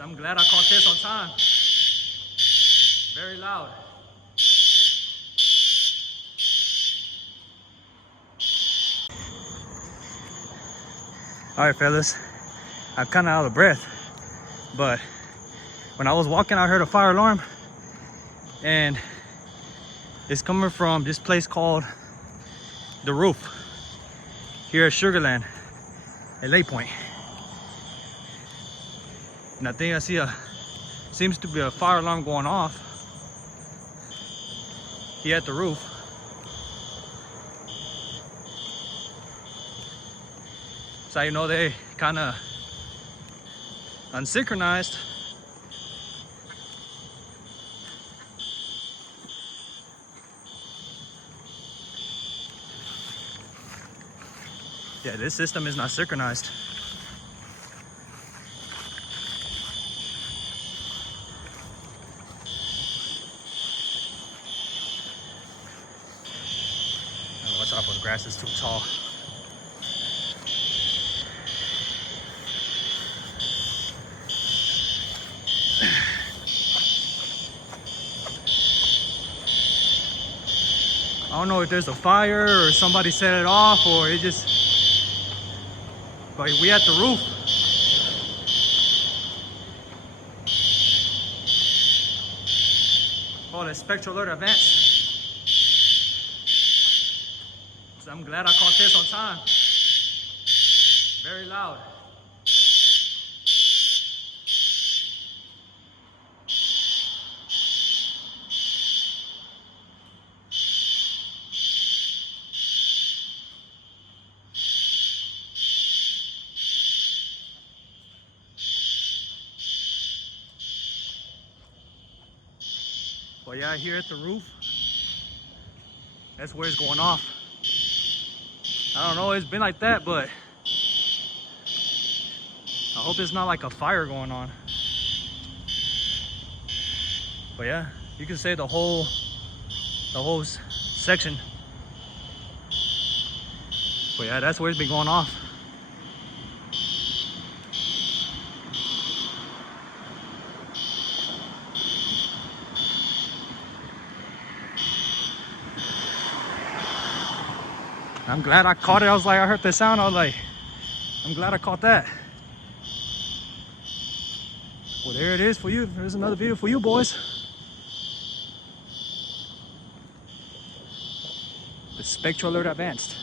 I'm glad I caught this on time. Very loud. All right, fellas, I'm kind of out of breath, but when I was walking, I heard a fire alarm, and it's coming from this place called The Roof here at Sugarland at Lake Point. And I think I see seems to be a fire alarm going off here at the roof. So you know they kind of unsynchronized. Yeah, this system is not synchronized. Watch out, the grass is too tall. I don't know if there's a fire or somebody set it off or it just, but we at the roof. Oh, the Spectral Alert Advanced. So I'm glad I caught this on time. Very loud. But yeah, here at the roof, that's where it's going off. I don't know, it's been like that, but I hope it's not like a fire going on. But yeah, you can say the whole section. But yeah, that's where it's been going off. I'm glad I caught it. I was like, I heard the sound. I was like, I'm glad I caught that. Well, there it is for you. There's another video for you, boys. The Spectral Alert Advanced.